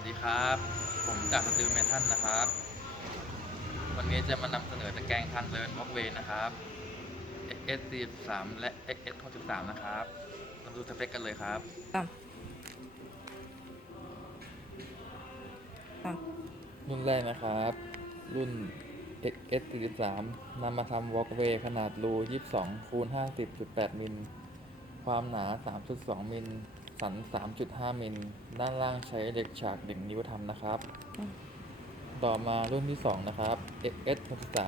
วัสดีครับ ผมจากสติลเมทัลนะครับ วันนี้จะมานำเสนอตะแกรงทางเดินวอล์กเวย์นะครับ XS 43 และ XS 63 นะครับมาดูสเปคกันเลยครับต่ำต่รุ่นแรกนะครับ รุ่น XS 43 นำมาทำวอล์กเวย์ขนาดรู 22 คูณ 50.8 มิล ความหนา 3.2 มิล สัน 3.5 มิล ด้านล่างใช้เหล็กฉาก 1 นิ้วทำนะครับ ต่อมารุ่นที่ 2 นะครับ XS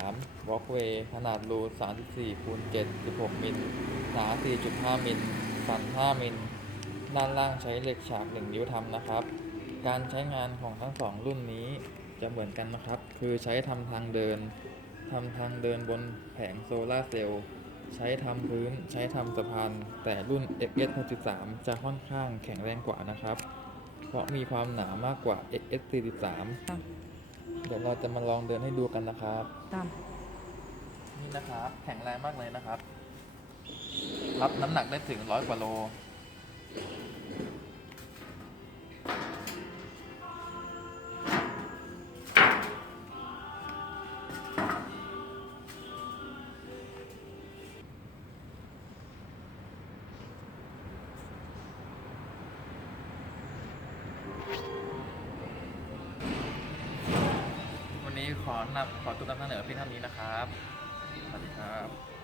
63 Walkway ขนาดรู34คูณ7 16 มิล หนา 4.5 มิล สัน 5 มิล ด้านล่างใช้เหล็กฉาก 1 นิ้วทำนะครับ การใช้งานของทั้งสองรุ่นนี้จะเหมือนกันนะครับ คือใช้ทำทางเดินทำทางเดินบนแผงโซลาร์เซลล์ ใช้ทำพื้นใช้ทำสะพานแต่รุ่น XS 63จะค่อนข้างแข็งแรงกว่านะครับ เพราะมีความหนามากกว่า XS 43ำต่เดี๋ยวเราจะมาลองเดินให้ดูกันนะครับำต่นี่นะครับ แข็งแรงมากเลยนะครับ รับน้ำหนักได้ถึงร้อยกว่าโล ขอนำขอตุนำเสนอเพียงเท่านี้นะครับ สวัสดีครับ